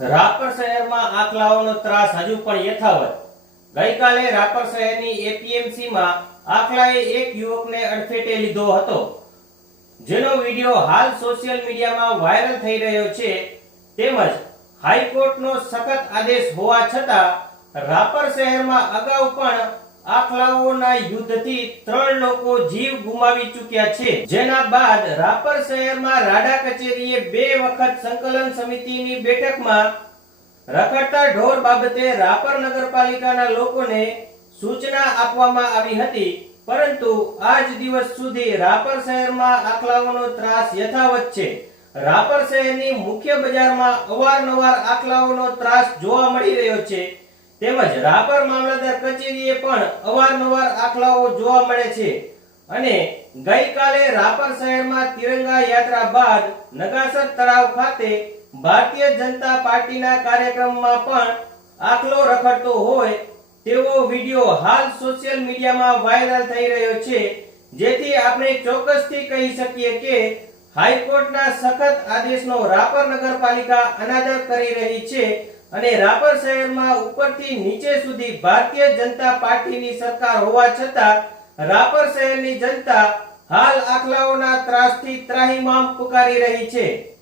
રાપર શહેરમાં આકલાઓનો ત્રાસ હજુ પણ યથાવત. ગઈકાલે રાપર શહેરની એપીએમસી માં આખલાએ એક યુવકને અડફેટે લીધો હતો. જેનો વીડિયો હાલ સોશિયલ મીડિયામાં વાયરલ થઈ રહ્યો છે, તેમજ હાઈકોર્ટનો સખત આદેશ હોવા છતાં રાપર શહેરમાં અગાઉ પણ આખલાઓના યુદ્ધથી ત્રણ લોકો જીવ ગુમાવી ચૂક્યા છે. જેના બાદ રાપર શહેરમાં રાડા કચેરીએ બે વખત સંકલન સમિતિની બેઠકમાં રખડતા ઢોર બાબતે રાપર નગરપાલિકાના લોકોને સૂચના આપવામાં આવી હતી. પરંતુ આજ દિવસ સુધી રાપર શહેરમાં આખલાઓનો ત્રાસ યથાવત છે. રાપર શહેરની મુખ્ય બજારમાં અવારનવાર આખલાઓનો ત્રાસ જોવા મળી રહ્યો છે. તેમજ રાપર મામલતદાર કચેરીએ પણ અવારનવાર આખલાઓ જોવા મળે છે. અને ગઈકાલે રાપર શહેરમાં તિરંગા યાત્રા બાદ નગાસર તળાવ ખાતે ભારતીય જનતા પાર્ટીના કાર્યક્રમમાં પણ આખલો રખડતો હોય તેવો વીડિયો હાલ સોશિયલ મીડિયામાં વાયરલ થઈ રહ્યો છે. જેથી આપણે ચોક્કસથી કહી શકીએ કે હાઈકોર્ટના સખત આદેશનો રાપર નગરપાલિકા અનાદર કરી રહી છે. અને રાપર શહેરમાં ઉપરથી નીચે સુધી ભારતીય જનતા પાર્ટીની સરકાર હોવા છતાં, રાપર શહેરની જનતા હાલ આખલાઓના ત્રાસથી ત્રાહીમામ પુકારી રહી છે.